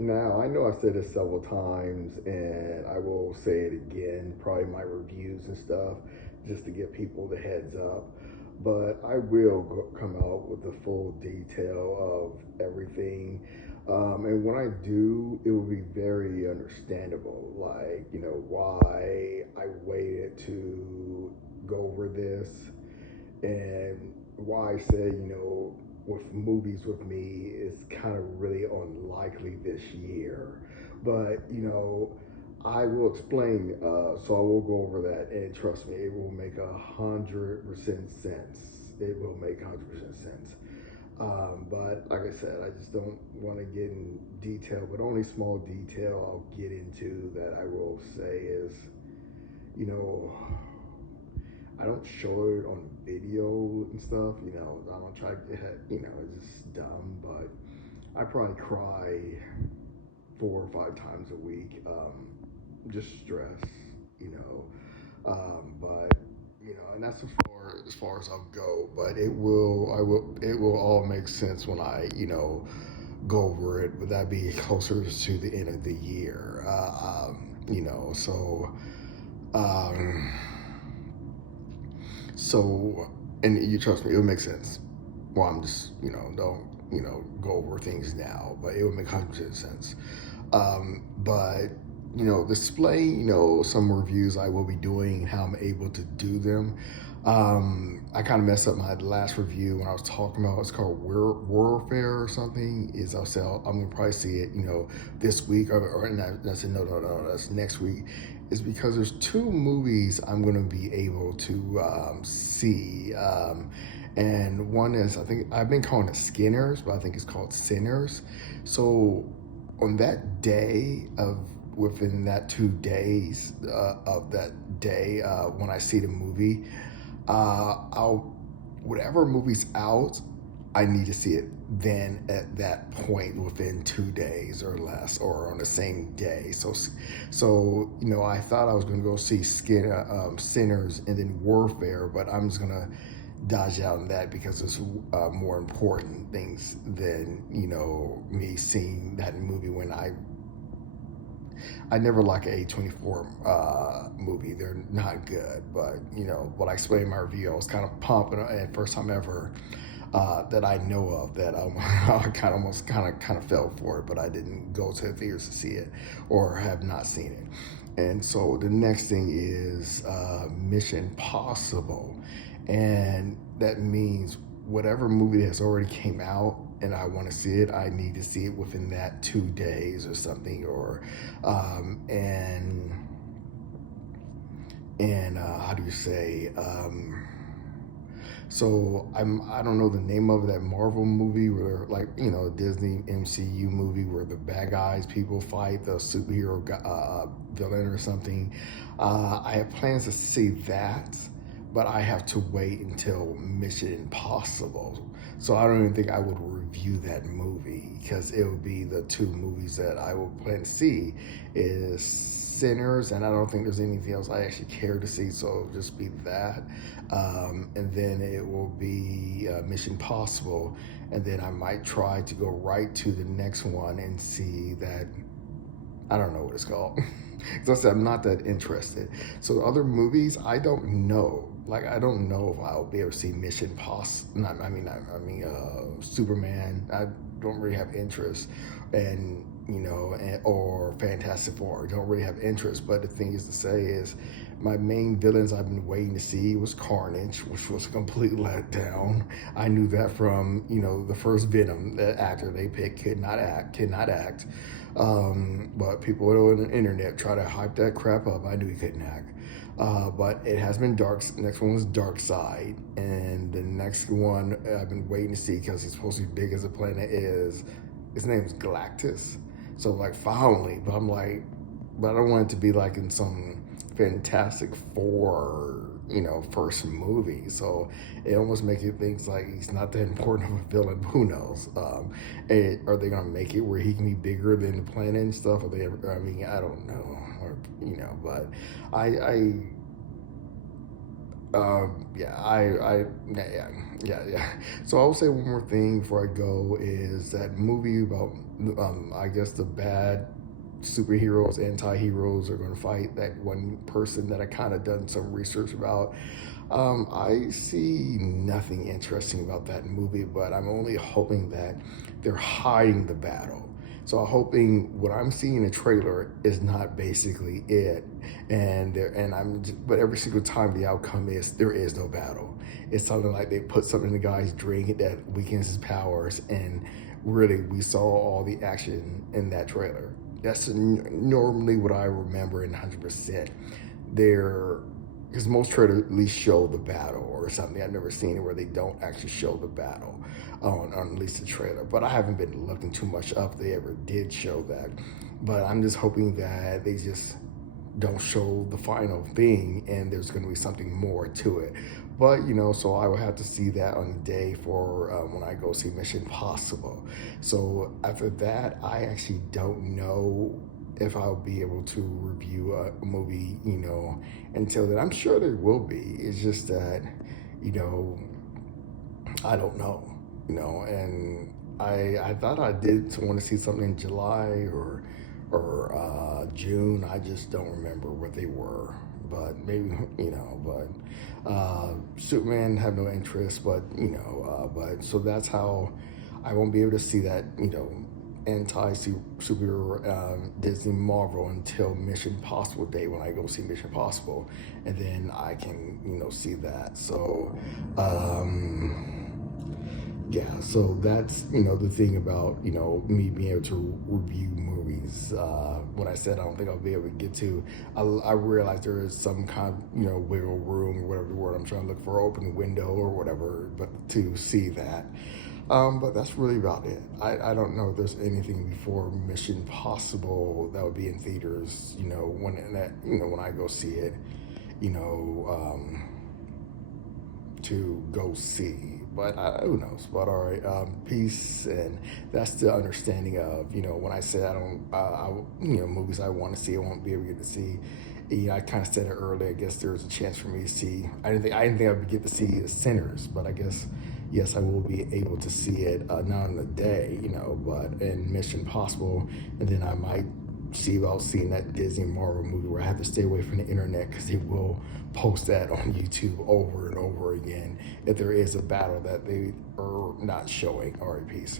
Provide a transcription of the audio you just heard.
Now, I know I said this several times, and I will say it again, probably my reviews and stuff, just to give people the heads up. But I will come out with the full detail of everything. And when I do, it will be very understandable, like, why I waited to go over this and why I said, with movies with me, it's kind of really unlikely this year. But, I will explain, so I will go over that, and trust me, it will make 100% sense. It will make 100% sense. But like I said, I just don't want to get in detail, but only small detail I'll get into that I will say is, you know, I don't show it on video and stuff. I don't try to get, it's just dumb. But I probably cry 4 or 5 times a week, just stress, you know. But and that's as far as I'll go. But it will all make sense when I, go over it. But that'd be closer to the end of the year. So. Um, So, and you trust me, it would make sense. Well, I'm just, don't, go over things now, but it would make 100% sense. But, display, some reviews I will be doing, how I'm able to do them. I kind of messed up my last review when I was talking about it's called Warfare or something. I'll say I'm gonna probably see it, this week or and I said no, that's next week. Is because there's two movies I'm gonna be able to see, and one is I think I've been calling it Skinners, but I think it's called Sinners. So on that day of within that 2 days of that day when I see the movie, I'll whatever movie's out, I need to see it then at that point within 2 days or less, or on the same day. So I thought I was going to go see Sinners and then Warfare, but I'm just gonna dodge out on that because it's more important things than me seeing that movie when I never like an A24 movie. They're not good. But, what I explained in my review, I was kind of pumping at first time ever that I know of that I kind of fell for it, but I didn't go to the theaters to see it or have not seen it. And so the next thing is Mission Possible. And that means whatever movie has already came out and I want to see it, I need to see it within that 2 days or something, or um, and how do you say? So I don't know the name of that Marvel movie where like Disney MCU movie where the bad guys people fight the superhero villain or something. I have plans to see that, but I have to wait until Mission Impossible. So I don't even think I would review that movie because it would be the two movies that I will plan to see is Sinners, and I don't think there's anything else I actually care to see, so it'll just be that. And then it will be Mission Possible, and then I might try to go right to the next one and see that. I don't know what it's called. Because I said I'm not that interested. So other movies, I don't know. Like I don't know if I'll be able to see Mission Possible. Superman. I don't really have interest, and or Fantastic Four. I don't really have interest. But the thing is to say is, my main villains I've been waiting to see was Carnage, which was a complete letdown. I knew that from the first Venom. The actor they picked could not act. But people on the internet try to hype that crap up. I knew he couldn't act. But it has been Dark. Next one was Dark Side, and the next one I've been waiting to see because he's supposed to be big as a planet. Is his name's Galactus? So like finally, but I'm like, but I don't want it to be like in some Fantastic Four, first movie. So it almost makes you think like he's not that important of a villain. Who knows? Are they gonna make it where he can be bigger than the planet and stuff? Are they ever? I don't know. Or but I Yeah. So I'll say one more thing before I go is that movie about, I guess the bad superheroes, anti-heroes are going to fight that one person that I kind of done some research about. I see nothing interesting about that movie, but I'm only hoping that they're hiding the battle. So I'm hoping what I'm seeing in the trailer is not basically it, but every single time the outcome is there is no battle. It's something like they put something in the guy's drink that weakens his powers, and really we saw all the action in that trailer. That's normally what I remember in 100%. There, because most trailers at least show the battle or something. I've never seen it where they don't actually show the battle on at least the trailer. But I haven't been looking too much up if they ever did show that. But I'm just hoping that they just don't show the final thing and there's going to be something more to it. But so I will have to see that on the day for when I go see Mission Possible. So after that, I actually don't know if I'll be able to review a movie, until then. I'm sure there will be. It's just that, you know, I don't know, and I thought I did want to see something in July or June. I just don't remember what they were, but maybe Superman have no interest, but so that's how I won't be able to see that anti superhero Disney Marvel until Mission Possible Day when I go see Mission Possible, and then I can see that. So. Yeah, so that's the thing about me being able to review movies. When I said I don't think I'll be able to get to, I realize there is some kind of wiggle room or whatever the word I'm trying to look for, open window or whatever, but to see that. But that's really about it. I don't know if there's anything before Mission Possible that would be in theaters. When I go see it, you know. To go see. But who knows? But all right, peace, and that's the understanding of when I say I don't, movies I want to see, I won't be able to get to see. I kind of said it earlier. I guess there's a chance for me to see. I didn't think I would get to see Sinners, but I guess yes, I will be able to see it not on the day, but in Mission Possible, and then I might see about seeing that Disney Marvel movie where I have to stay away from the internet because they will post that on YouTube over and over again if there is a battle that they are not showing. All right, peace.